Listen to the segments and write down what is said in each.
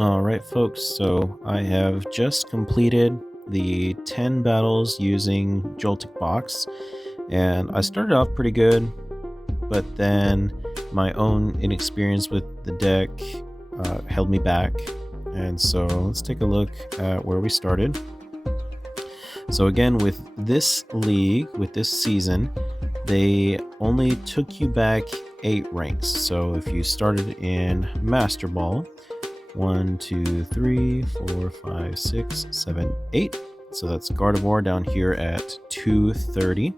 All right, folks, so I have just completed the 10 battles using Joltik Box, and I started off pretty good, but then my own inexperience with the deck held me back. And so let's take a look at where we started. So, again, with this league, with this season, they only took you back 8 ranks. So, if you started in Master Ball, 1, 2, 3, 4, 5, 6, 7, 8. So that's Gardevoir down here at 230.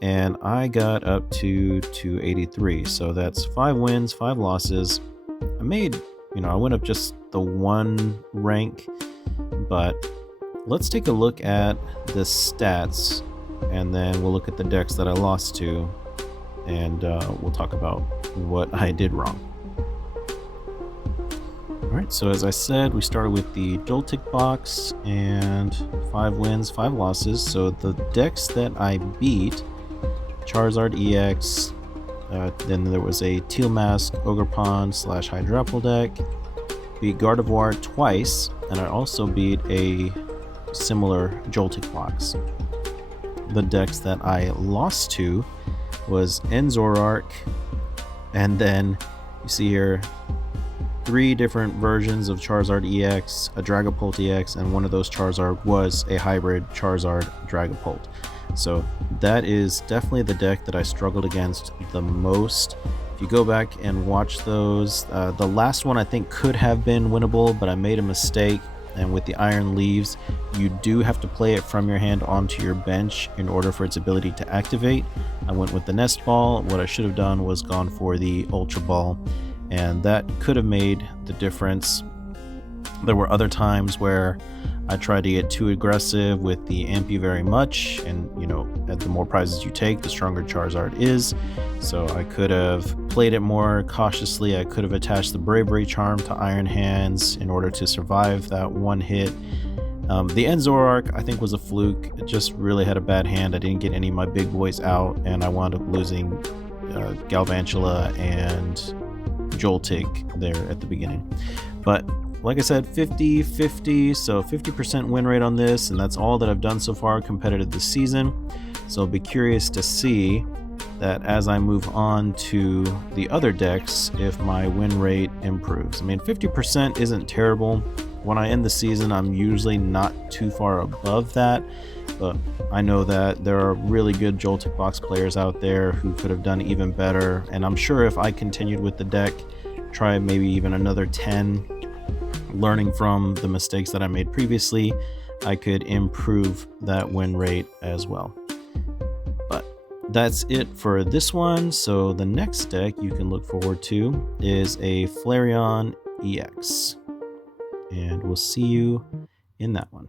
And I got up to 283. So that's 5 wins, 5 losses. I went up just the 1 rank. But let's take a look at the stats. And then we'll look at the decks that I lost to. And we'll talk about what I did wrong. Alright, so as I said, we started with the Joltik Box and 5 wins, 5 losses. So the decks that I beat, Charizard EX, then there was a Teal Mask Ogerpon / Hydrapple deck, beat Gardevoir twice, and I also beat a similar Joltik Box. The decks that I lost to was Enzorark, and then you see here 3 different versions of Charizard EX, a Dragapult EX, and one of those Charizard was a hybrid Charizard Dragapult. So that is definitely the deck that I struggled against the most. If you go back and watch those, the last one I think could have been winnable, but I made a mistake. And with the Iron Leaves, you do have to play it from your hand onto your bench in order for its ability to activate. I went with the Nest Ball. What I should have done was gone for the Ultra Ball, and that could have made the difference. There were other times where I tried to get too aggressive with the Amp You Very Much, and the more prizes you take, the stronger Charizard is. So I could have played it more cautiously. I could have attached the Bravery Charm to Iron Hands in order to survive that one hit. The Enzorark, I think, was a fluke. It just really had a bad hand. I didn't get any of my big boys out, and I wound up losing Galvantula and Joltik there at the beginning. But like I said, 50-50, so 50% win rate on this, and that's all that I've done so far competitive this season. So I'll be curious to see that as I move on to the other decks, if my win rate improves. I mean, 50% isn't terrible. When I end the season, I'm usually not too far above that, but I know that there are really good Joltik Box players out there who could have done even better, and I'm sure if I continued with the deck, try maybe even another 10, learning from the mistakes that I made previously, I could improve that win rate as well. But that's it for this one. So the next deck you can look forward to is a Flareon EX, and we'll see you in that one.